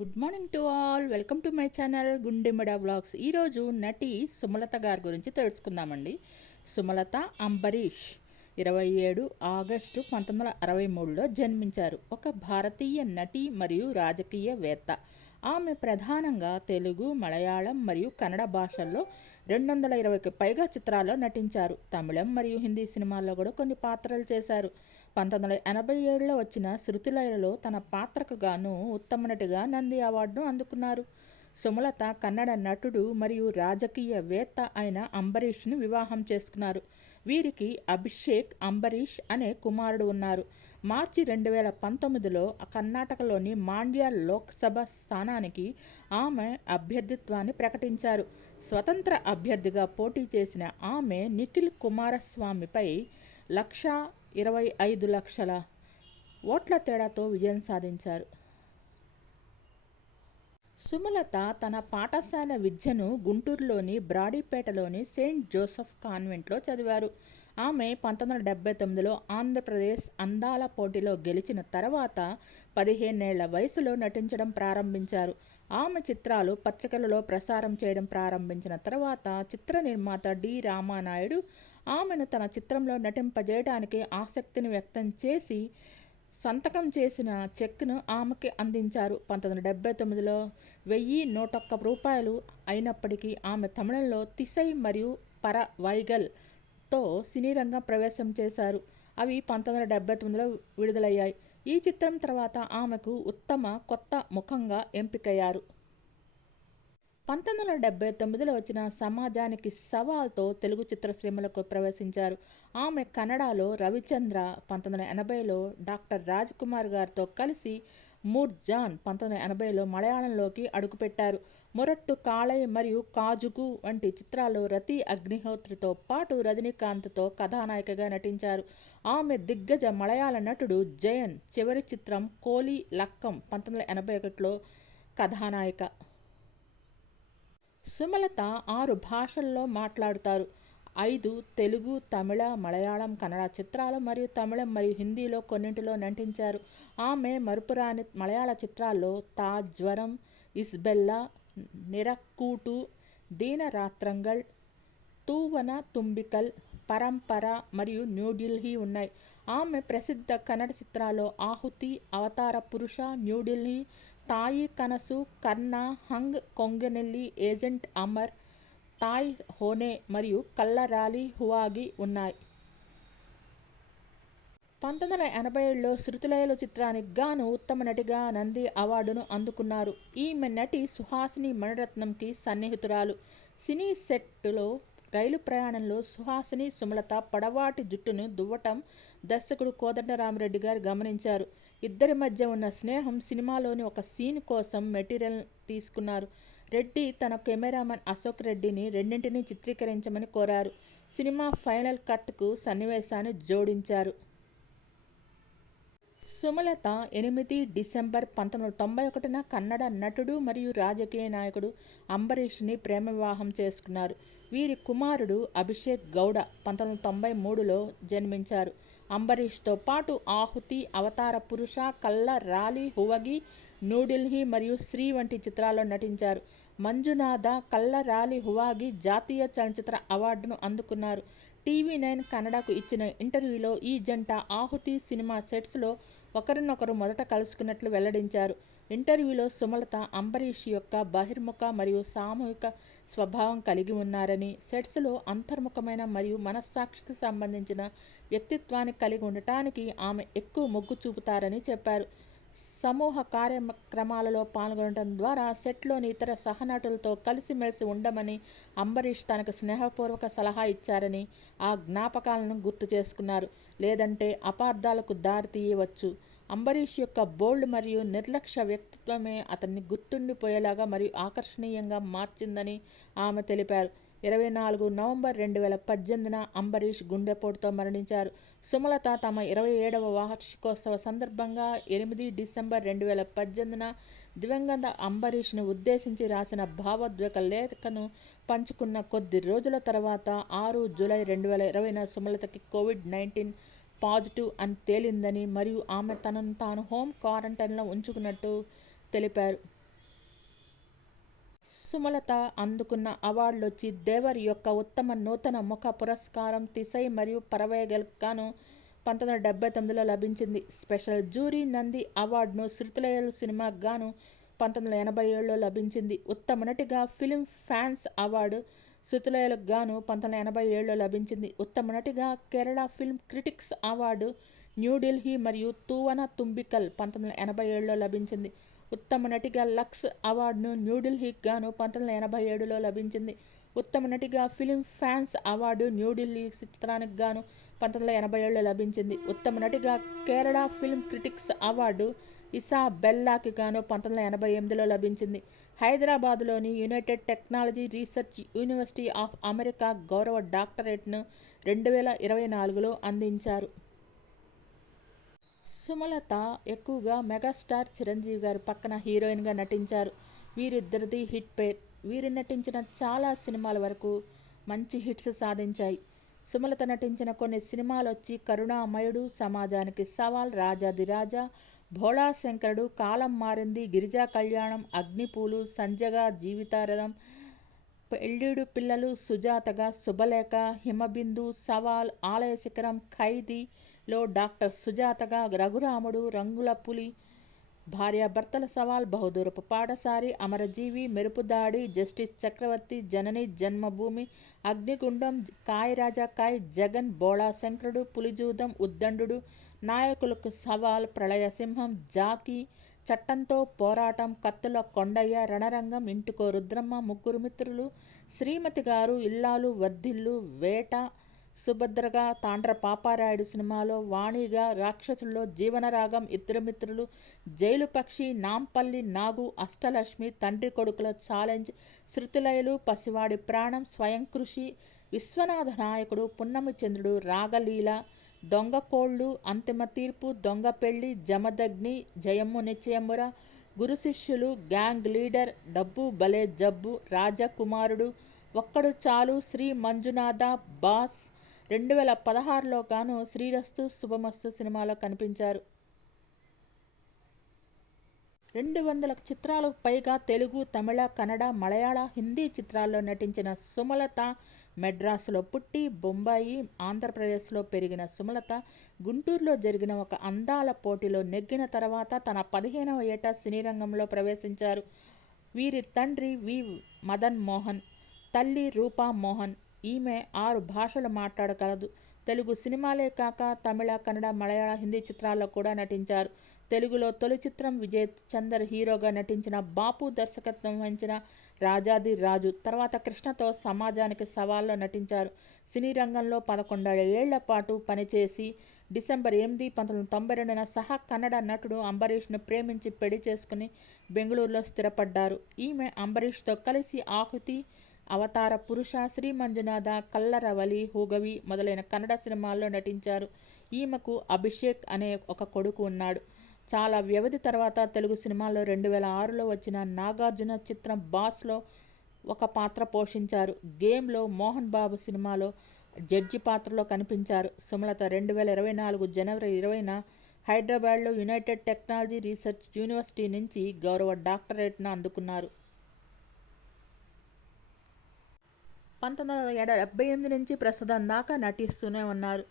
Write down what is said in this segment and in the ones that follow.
Good morning to all. Welcome to my channel గుండెమిడ blogs ఈరోజు నటి సుమలత గారి గురించి తెలుసుకుందామండి. సుమలత అంబరీష్ ఇరవై ఏడు ఆగస్టు పంతొమ్మిది వందల అరవై మూడులో జన్మించారు. ఒక భారతీయ నటి మరియు రాజకీయవేత్త ఆమె ప్రధానంగా తెలుగు మలయాళం మరియు కన్నడ భాషల్లో రెండు వందల ఇరవైకి పైగా చిత్రాల్లో నటించారు. తమిళం మరియు హిందీ సినిమాల్లో కూడా కొన్ని పాత్రలు చేశారు. పంతొమ్మిది వందల ఎనభై ఏడులో వచ్చిన శృతిలయలో తన పాత్రకు గాను ఉత్తమ నటిగా నంది అవార్డును అందుకున్నారు. సుమలత కన్నడ నటుడు మరియు రాజకీయవేత్త అయిన అంబరీష్ను వివాహం చేసుకున్నారు. వీరికి అభిషేక్ అంబరీష్ అనే కుమారుడు ఉన్నారు. మార్చి రెండు వేల పంతొమ్మిదిలో కర్ణాటకలోని మాండ్య లోక్సభ స్థానానికి ఆమె అభ్యర్థిత్వాన్ని ప్రకటించారు. స్వతంత్ర అభ్యర్థిగా పోటీ చేసిన ఆమె నిఖిల్ కుమారస్వామిపై లక్షా ఇరవై ఐదు లక్షల ఓట్ల తేడాతో విజయం సాధించారు. సుమలత తన పాఠశాల విద్యను గుంటూరులోని బ్రాడీపేటలోని సెయింట్ జోసెఫ్ కాన్వెంట్లో చదివారు. ఆమె పంతొమ్మిది వందల డెబ్బై తొమ్మిదిలో ఆంధ్రప్రదేశ్ అందాల పోటీలో గెలిచిన తర్వాత పదిహేనేళ్ళ వయసులో నటించడం ప్రారంభించారు. ఆమె చిత్రాలు పత్రికలలో ప్రసారం చేయడం ప్రారంభించిన తర్వాత చిత్ర నిర్మాత డి రామానాయుడు ఆమెను తన చిత్రంలో నటింపజేయడానికి ఆసక్తిని వ్యక్తం చేసి సంతకం చేసిన చెక్ను ఆమెకి అందించారు. పంతొమ్మిది వందల డెబ్బై తొమ్మిదిలో వెయ్యి నూటొక్క రూపాయలు అయినప్పటికీ ఆమె తమిళంలో తిసై మరియు పర వైగల్తో సినీ రంగం ప్రవేశం చేశారు. అవి పంతొమ్మిది వందల డెబ్బై తొమ్మిదిలో విడుదలయ్యాయి. ఈ చిత్రం తర్వాత ఆమెకు ఉత్తమ కొత్త ముఖంగా ఎంపికయ్యారు. పంతొమ్మిది వందల డెబ్బై తొమ్మిదిలో వచ్చిన సమాజానికి సవాల్తో తెలుగు చిత్రసీమలకు ప్రవేశించారు. ఆమె కన్నడలో రవిచంద్ర పంతొమ్మిది వందల ఎనభైలో డాక్టర్ రాజ్ కుమార్ గారితో కలిసి మూర్జాన్ పంతొమ్మిది వందల ఎనభైలో మలయాళంలోకి అడుగుపెట్టారు. మొరట్టు కాళయ్ మరియు కాజుగు వంటి చిత్రాల్లో రతి అగ్నిహోత్రితో పాటు రజనీకాంత్తో కథానాయికగా నటించారు. ఆమె దిగ్గజ మలయాళ నటుడు జయన్ చివరి చిత్రం కోలి లక్కం పంతొమ్మిది వందల ఎనభై ఒకటిలో కథానాయిక. సుమలత ఆరు భాషల్లో మాట్లాడుతారు. ఐదు తెలుగు తమిళ మలయాళం కన్నడ చిత్రాలు మరియు తమిళం మరియు హిందీలో కొన్నింటిలో నటించారు. ఆమె మరుపురాని మలయాళ చిత్రాల్లో తా జ్వరం ఇస్బెల్లా నిరక్కూటు దీనరాత్రంగల్ తూవన తుంబికల్ పరంపర మరియు న్యూఢిల్లీ ఉన్నాయి. ఆమె ప్రసిద్ధ కన్నడ చిత్రాల్లో ఆహుతి అవతార పురుష న్యూఢిల్లీ తాయి కనసు కర్ణ హంగ్ కొంగనెల్లి ఏజెంట్ అమర్ తాయ్ హోనే మరియు కల్లరాలి హువాగి ఉన్నాయి. పంతొమ్మిది వందల ఎనభై ఏడులో శృతిలయలు చిత్రానికి గాను ఉత్తమ నటిగా నంది అవార్డును అందుకున్నారు. ఈమె నటి సుహాసిని మణిరత్నంకి సన్నిహితురాలు. సినీ సెట్లో రైలు ప్రయాణంలో సుహాసిని సుమలత పడవాటి జుట్టును దువ్వటం దర్శకుడు కోదండరామరెడ్డి గారు గమనించారు. ఇద్దరి మధ్య ఉన్న స్నేహం సినిమాలోని ఒక సీన్ కోసం మెటీరియల్ తీసుకున్నారు. రెడ్డి తన కెమెరామెన్ అశోక్ రెడ్డిని రెండింటినీ చిత్రీకరించమని కోరారు. సినిమా ఫైనల్ కట్కు సన్నివేశాన్ని జోడించారు. సుమలత ఎనిమిది డిసెంబర్ పంతొమ్మిది వందల తొంభై ఒకటిన కన్నడ నటుడు మరియు రాజకీయ నాయకుడు అంబరీష్ని ప్రేమ వివాహం చేసుకున్నారు. వీరి కుమారుడు అభిషేక్ గౌడ పంతొమ్మిది వందల తొంభై మూడులో జన్మించారు. అంబరీష్తో పాటు ఆహుతి అవతార పురుష కల్ల రాలి హువగి న్యూఢిల్లీ మరియు శ్రీ వంటి చిత్రాల్లో నటించారు. మంజునాథ కల్ల రాలి హువాగి జాతీయ చలనచిత్ర అవార్డును అందుకున్నారు. టీవీ నైన్ కన్నడకు ఇచ్చిన ఇంటర్వ్యూలో ఈ జంట ఆహుతి సినిమా సెట్స్లో ఒకరినొకరు మొదట కలుసుకున్నట్లు వెల్లడించారు. ఇంటర్వ్యూలో సుమలత అంబరీష్ యొక్క బహిర్ముఖ మరియు సామూహిక స్వభావం కలిగి ఉన్నారని సెట్స్లో అంతర్ముఖమైన మరియు మనస్సాక్షికి సంబంధించిన వ్యక్తిత్వాన్ని కలిగి ఉండటానికి ఆమె ఎక్కువ మొగ్గు చూపుతారని చెప్పారు. సమూహ కార్యక్రమాలలో పాల్గొనడం ద్వారా సెట్లోని ఇతర సహనటులతో కలిసిమెలిసి ఉండమని అంబరీష్ తనకు స్నేహపూర్వక సలహా ఇచ్చారని ఆ జ్ఞాపకాలను గుర్తు చేసుకున్నారు. లేదంటే అపార్థాలకు దారి తీయవచ్చు. అంబరీష్ యొక్క బోల్డ్ మరియు నిర్లక్ష్య వ్యక్తిత్వమే అతన్ని గుర్తుండిపోయేలాగా మరియు ఆకర్షణీయంగా మార్చిందని ఆమె తెలిపారు. ఇరవై నాలుగు నవంబర్ రెండు వేల పద్దెనిమిదిన అంబరీష్ గుండెపోటుతో మరణించారు. సుమలత తమ ఇరవై ఏడవ వార్షికోత్సవ సందర్భంగా ఎనిమిది డిసెంబర్ రెండు వేల పద్దెనిమిదిన దివంగత అంబరీష్ను ఉద్దేశించి రాసిన భావోద్వేగ లేఖను పంచుకున్న కొద్ది రోజుల తర్వాత ఆరు జూలై రెండు వేల ఇరవైన సుమలతకి కోవిడ్ నైన్టీన్ పాజిటివ్ అని తేలిందని మరియు ఆమె తనను తాను హోమ్ క్వారంటైన్లో ఉంచుకున్నట్టు తెలిపారు. సుమలత అందుకున్న అవార్డులు వచ్చి దేవర్ యొక్క ఉత్తమ నూతన ముఖ పురస్కారం తిసై మరియు పరవేగల్గాను పంతొమ్మిది వందల డెబ్బై తొమ్మిదిలో లభించింది. స్పెషల్ జూరీ నంది అవార్డును శృతులయలు సినిమాకు గాను పంతొమ్మిది వందల ఎనభై ఏడులో లభించింది. ఉత్తమ నటిగా ఫిలిం ఫ్యాన్స్ అవార్డు శృతులయలకు గాను పంతొమ్మిది ఎనభై ఏడులో లభించింది. ఉత్తమ నటిగా Kerala film critics award New Delhi మరియు తూవన తుంబికల్ పంతొమ్మిది ఎనభై ఏడులో లభించింది. ఉత్తమ నటిగా లక్స్ అవార్డును న్యూఢిల్లీకి గాను పంతొమ్మిది ఎనభై ఏడులో లభించింది. ఉత్తమ నటిగా ఫిలిం ఫ్యాన్స్ అవార్డు న్యూఢిల్లీ చిత్రానికి గాను పంతొమ్మిది ఎనభై ఏడులో లభించింది. ఉత్తమ నటిగా కేరళ ఫిల్మ్ క్రిటిక్స్ అవార్డు ఇసా బెల్లాకి గాను పంతొమ్మిది ఎనభై ఎనిమిదిలో లభించింది. హైదరాబాద్లోని united technology research university of America గౌరవ డాక్టరేట్ను రెండు వేల ఇరవై నాలుగులో అందించారు. సుమలత ఎక్కువగా మెగాస్టార్ చిరంజీవి గారి పక్కన హీరోయిన్గా నటించారు. వీరిద్దరిది హిట్ పేర్. వీరు నటించిన చాలా సినిమాల వరకు మంచి హిట్స్ సాధించాయి. సుమలత నటించిన కొన్ని సినిమాలు వచ్చి కరుణామయుడు సమాజానికి సవాల్ రాజాది రాజా భోళా శంకరుడు కాలం మారింది. గిరిజా కళ్యాణం అగ్నిపూలు సంజగా జీవితారథం పెళ్ళిడు పిల్లలు సుజాతగా శుభలేఖ హిమబిందు సవాల్ ఆలయ శిఖరం ఖైదీలో డాక్టర్ సుజాతగా రఘురాముడు రంగుల పులి భార్యాభర్తల సవాల్ బహుదూరపు పాఠసారి అమరజీవి మెరుపుదాడి జస్టిస్ చక్రవర్తి జనని జన్మభూమి అగ్నిగుండం కాయరాజా కాయ్ జగన్ బోళా శంకరుడు పులిజూదం ఉద్దండు నాయకులకు సవాల్ ప్రళయసింహం జాకీ చట్టంతో పోరాటం కత్తుల కొండయ్య రణరంగం ఇంటికో రుద్రమ్మ ముగ్గురు మిత్రులు శ్రీమతి గారు ఇల్లాలు వర్ధిల్లు వేట సుభద్రగా తాండ్ర పాపారాయుడు సినిమాలో వాణిగా రాక్షసుల్లో జీవనరాగం ఇద్దరు మిత్రులు జైలు పక్షి నాంపల్లి నాగు అష్టలక్ష్మి తండ్రి కొడుకుల ఛాలెంజ్ శృతులయలు పసివాడి ప్రాణం స్వయం కృషి విశ్వనాథ నాయకుడు పున్నమి చంద్రుడు రాగలీల దొంగ కోళ్ళు అంతిమ తీర్పు దొంగ పెళ్ళి జమదగ్ని జయమ్ము నిశ్చయముర గురు శిష్యులు గ్యాంగ్ లీడర్ డబ్బు బలే జబ్బు రాజకుమారుడు ఒక్కడు చాలు శ్రీ మంజునాథ బాస్. రెండు వేల పదహారులో గాను శ్రీరస్తు శుభమస్తు సినిమాలో కనిపించారు. రెండు వందల చిత్రాలకు పైగా తెలుగు తమిళ కన్నడ మలయాళ హిందీ చిత్రాల్లో నటించిన సుమలత మెడ్రాసులో పుట్టి బొంబాయి ఆంధ్రప్రదేశ్లో పెరిగిన సుమలత గుంటూరులో జరిగిన ఒక అందాల పోటీలో నెగ్గిన తర్వాత తన పదిహేనవ ఏట సినీ రంగంలో ప్రవేశించారు. వీరి తండ్రి వి. మదన్ మోహన్ తల్లి రూపా మోహన్. ఈమె ఆరు భాషలు మాట్లాడగలదు. తెలుగు సినిమాలే కాక తమిళ కన్నడ మలయాళ హిందీ చిత్రాల్లో కూడా నటించారు. తెలుగులో తొలి చిత్రం విజయ్ చందర్ హీరోగా నటించిన బాపు దర్శకత్వం వహించిన రాజాది రాజు. తర్వాత కృష్ణతో సమాజానికి సవాల్లో నటించారు. సినీ రంగంలో పదకొండు ఏళ్ళ పాటు పనిచేసి డిసెంబర్ ఎనిమిది పంతొమ్మిది తొంభై రెండున సహా కన్నడ నటుడు అంబరీష్ను ప్రేమించి పెళ్ళి చేసుకుని బెంగళూరులో స్థిరపడ్డారు. ఈమె అంబరీష్తో కలిసి ఆహుతి అవతార పురుష శ్రీ మంజునాథ కల్లరవలి హూగవి మొదలైన కన్నడ సినిమాల్లో నటించారు. ఈమెకు అభిషేక్ అనే ఒక కొడుకు ఉన్నాడు. చాలా వ్యవధి తర్వాత తెలుగు సినిమాల్లో రెండు వేల ఆరులో వచ్చిన నాగార్జున చిత్రం బాస్లో ఒక పాత్ర పోషించారు. గేమ్లో మోహన్ బాబు సినిమాలో జడ్జి పాత్రలో కనిపించారు. సుమలత రెండు వేల ఇరవై నాలుగు జనవరి ఇరవైన హైదరాబాద్లో యునైటెడ్ టెక్నాలజీ రీసెర్చ్ యూనివర్సిటీ నుంచి గౌరవ డాక్టరేట్ను అందుకున్నారు. పంతొమ్మిది వందల డెబ్బై ఎనిమిది నుంచి ప్రస్తుతం దాకా నటిస్తూనే ఉన్నారు.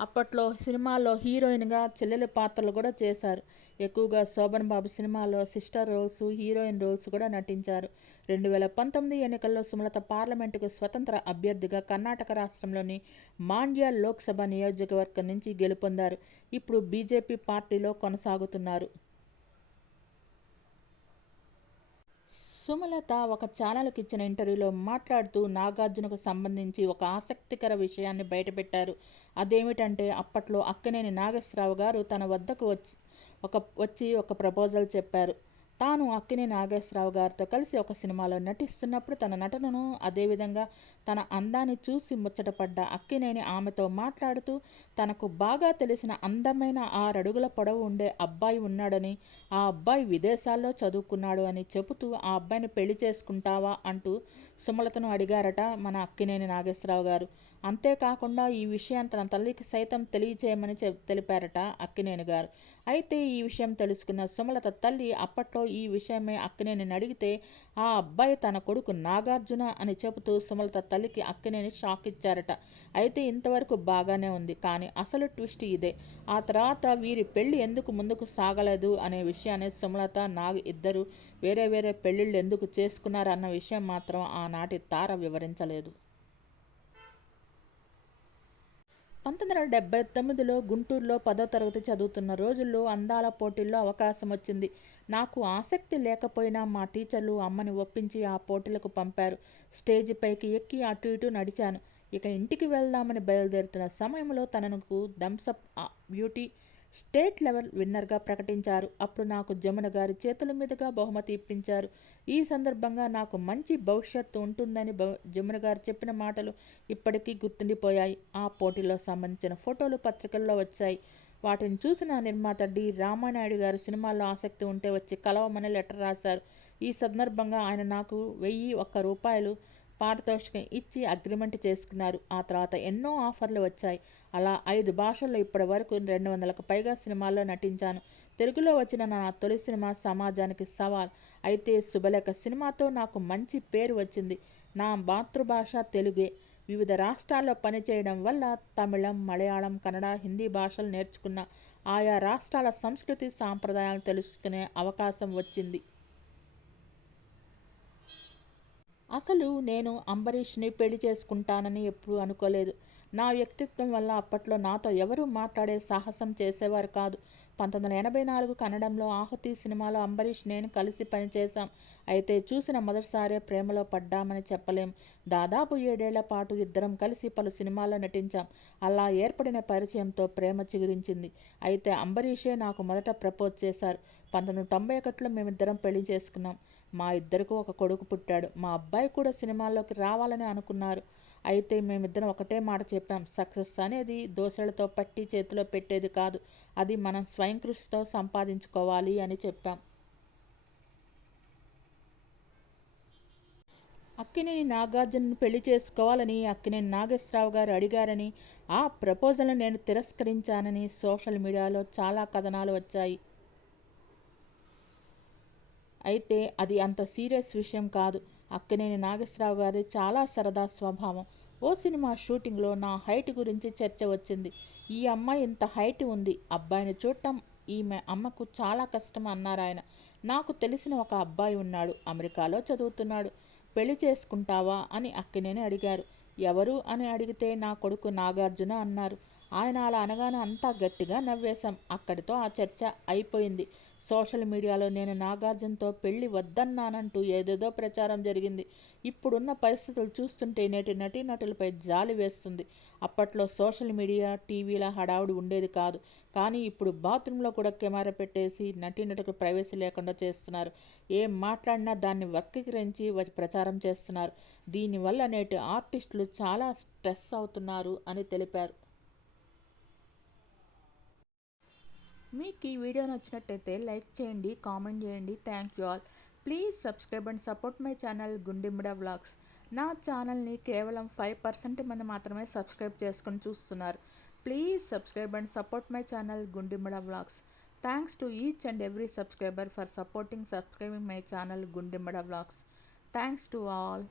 అప్పట్లో సినిమాల్లో హీరోయిన్గా చెల్లెలి పాత్రలు కూడా చేశారు. ఎక్కువగా శోభన్ బాబు సినిమాలో సిస్టర్ రోల్స్ హీరోయిన్ రోల్స్ కూడా నటించారు. రెండు వేల పంతొమ్మిది ఎన్నికల్లో సుమలత పార్లమెంటుకు స్వతంత్ర అభ్యర్థిగా కర్ణాటక రాష్ట్రంలోని మాండ్య లోక్సభ నియోజకవర్గం నుంచి గెలుపొందారు. ఇప్పుడు బీజేపీ పార్టీలో కొనసాగుతున్నారు. సుమలత ఒక ఛానల్కి ఇచ్చిన ఇంటర్వ్యూలో మాట్లాడుతూ నాగార్జునకు సంబంధించి ఒక ఆసక్తికర విషయాన్ని బయటపెట్టారు. అదేమిటంటే అప్పట్లో అక్కనేని నాగేశ్వరరావు గారు తన వద్దకు వచ్చి ఒక వచ్చి ఒక ప్రపోజల్ చెప్పారు. తాను అక్కినే నాగేశ్వరరావు గారితో కలిసి ఒక సినిమాలో నటిస్తున్నప్పుడు తన నటనను అదేవిధంగా తన అందాన్ని చూసి ముచ్చటపడ్డ అక్కినేని ఆమెతో మాట్లాడుతూ తనకు బాగా తెలిసిన అందమైన ఆరడుగుల పొడవు ఉండే అబ్బాయి ఉన్నాడని ఆ అబ్బాయి విదేశాల్లో చదువుకున్నాడు అని చెబుతూ ఆ అబ్బాయిని పెళ్ళి చేసుకుంటావా అంటూ సుమలతను అడిగారట మన అక్కినేని నాగేశ్వరరావు గారు. అంతేకాకుండా ఈ విషయం తన తల్లికి సైతం తెలియచేయమని చె తెలిపారట అక్కినేని గారు. అయితే ఈ విషయం తెలుసుకున్న సుమలత తల్లి అప్పట్లో ఈ విషయమే అక్కినేని అడిగితే ఆ అబ్బాయి తన కొడుకు నాగార్జున అని చెబుతూ సుమలత తల్లికి అక్కినేని షాక్ ఇచ్చారట. అయితే ఇంతవరకు బాగానే ఉంది కానీ అసలు ట్విస్ట్ ఇదే. ఆ తర్వాత వీరి పెళ్ళి ఎందుకు ముందుకు సాగలేదు అనే విషయాన్ని సుమలత నాగ్ ఇద్దరు వేరే వేరే పెళ్ళిళ్ళు ఎందుకు చేసుకున్నారన్న విషయం మాత్రం ఆనాటి తార వివరించలేదు. పంతొమ్మిది వందల డెబ్బై తొమ్మిదిలో గుంటూరులో పదో తరగతి చదువుతున్న రోజుల్లో అందాల పోటీల్లో అవకాశం వచ్చింది. నాకు ఆసక్తి లేకపోయినా మా టీచర్లు అమ్మని ఒప్పించి ఆ పోటీలకు పంపారు. స్టేజి పైకి ఎక్కి అటు ఇటు నడిచాను. ఇక ఇంటికి వెళ్దామని బయలుదేరుతున్న సమయంలో తనకు Thums Up beauty state level విన్నర్గా ప్రకటించారు. అప్పుడు నాకు జమున గారి చేతుల మీదుగా బహుమతి ఇప్పించారు. ఈ సందర్భంగా నాకు మంచి భవిష్యత్తు ఉంటుందని జమున గారు చెప్పిన మాటలు ఇప్పటికీ గుర్తుండిపోయాయి. ఆ పోటీలో సంబంధించిన ఫోటోలు పత్రికల్లో వచ్చాయి. వాటిని చూసిన నిర్మాత డి. రామానాయుడు గారు సినిమాల్లో ఆసక్తి ఉంటే వచ్చి కలవమని లెటర్ రాశారు. ఈ సందర్భంగా ఆయన నాకు వెయ్యి ఒక్క రూపాయలు పారితోషికం ఇచ్చి అగ్రిమెంట్ చేసుకున్నారు. ఆ తర్వాత ఎన్నో ఆఫర్లు వచ్చాయి. అలా ఐదు భాషల్లో ఇప్పటి వరకు రెండు వందలకు పైగా సినిమాల్లో నటించాను. తెలుగులో వచ్చిన నా తొలి సినిమా సమాజానికి సవాల్. అయితే శుభలేఖ సినిమాతో నాకు మంచి పేరు వచ్చింది. నా మాతృభాష తెలుగే. వివిధ రాష్ట్రాల్లో పనిచేయడం వల్ల తమిళం మలయాళం కన్నడ హిందీ భాషలు నేర్చుకున్న ఆయా రాష్ట్రాల సంస్కృతి సాంప్రదాయాలు తెలుసుకునే అవకాశం వచ్చింది. అసలు నేను అంబరీష్ని పెళ్ళి చేసుకుంటానని ఎప్పుడూ అనుకోలేదు. నా వ్యక్తిత్వం వల్ల అప్పట్లో నాతో ఎవరూ మాట్లాడే సాహసం చేసేవారు కాదు. పంతొమ్మిది వందల ఎనభై నాలుగు కన్నడంలో ఆహుతి సినిమాలో అంబరీష్ నేను కలిసి పనిచేశాం. అయితే చూసిన మొదటిసారే ప్రేమలో పడ్డామని చెప్పలేం. దాదాపు ఏడేళ్ళ పాటు ఇద్దరం కలిసి పలు సినిమాల్లో నటించాం. అలా ఏర్పడిన పరిచయంతో ప్రేమ చిగురించింది. అయితే అంబరీషే నాకు మొదట ప్రపోజ్ చేశారు. పంతొమ్మిది వందల తొంభై ఒకటిలో మేమిద్దరం పెళ్ళి చేసుకున్నాం. మా ఇద్దరికి ఒక కొడుకు పుట్టాడు. మా అబ్బాయి కూడా సినిమాల్లోకి రావాలని అనుకున్నారు. అయితే మేమిద్దరం ఒకటే మాట చెప్పాం. సక్సెస్ అనేది దోశలతో పట్టి చేతిలో పెట్టేది కాదు. అది మనం స్వయం కృషితో సంపాదించుకోవాలి అని చెప్పాం. అక్కినేని నాగార్జునను పెళ్ళి చేసుకోవాలని అక్కినేని నాగేశ్వరరావు గారు అడిగారని ఆ ప్రపోజల్ను నేను తిరస్కరించానని సోషల్ మీడియాలో చాలా కథనాలు వచ్చాయి. అయితే అది అంత సీరియస్ విషయం కాదు. అక్కనేని నాగేశ్వరరావు గారి చాలా సరదా స్వభావం. ఓ సినిమా షూటింగ్లో నా హైట్ గురించి చర్చ వచ్చింది. ఈ అమ్మాయి ఇంత హైట్ ఉంది. అబ్బాయిని చూడటం ఈమె అమ్మకు చాలా కష్టం అన్నారు ఆయన. నాకు తెలిసిన ఒక అబ్బాయి ఉన్నాడు. అమెరికాలో చదువుతున్నాడు. పెళ్ళి చేసుకుంటావా అని అక్కినేని అడిగారు. ఎవరు అని అడిగితే నా కొడుకు నాగార్జున అన్నారు. ఆయన అలా అనగానే అంతా గట్టిగా నవ్వేశాం. అక్కడితో ఆ చర్చ అయిపోయింది. సోషల్ మీడియాలో నేను నాగార్జునతో పెళ్ళి వద్దన్నానంటూ ఏదేదో ప్రచారం జరిగింది. ఇప్పుడున్న పరిస్థితులు చూస్తుంటే నేటి నటీనటులపై జాలి వేస్తుంది. అప్పట్లో సోషల్ మీడియా టీవీల హడావుడి ఉండేది కాదు. కానీ ఇప్పుడు బాత్రూంలో కూడా కెమెరా పెట్టేసి నటీనటులకు ప్రైవసీ లేకుండా చేస్తున్నారు. ఏం మాట్లాడినా దాన్ని వక్రీకరించి ప్రచారం చేస్తున్నారు. దీనివల్ల నేటి ఆర్టిస్టులు చాలా స్ట్రెస్ అవుతున్నారు అని తెలిపారు. మీకు ఈ వీడియో నచ్చినట్టయితే లైక్ చేయండి కామెంట్ చేయండి. Thank you all please subscribe and support my channel Gundimida vlogs నా ఛానల్ని కేవలం ఫైవ్ పర్సెంట్ మంది మాత్రమే సబ్స్క్రైబ్ చేసుకొని చూస్తున్నారు. Please subscribe and support my channel Gundimida vlogs thanks to each and every subscriber for supporting subscribing my channel Gundimida vlogs thanks to all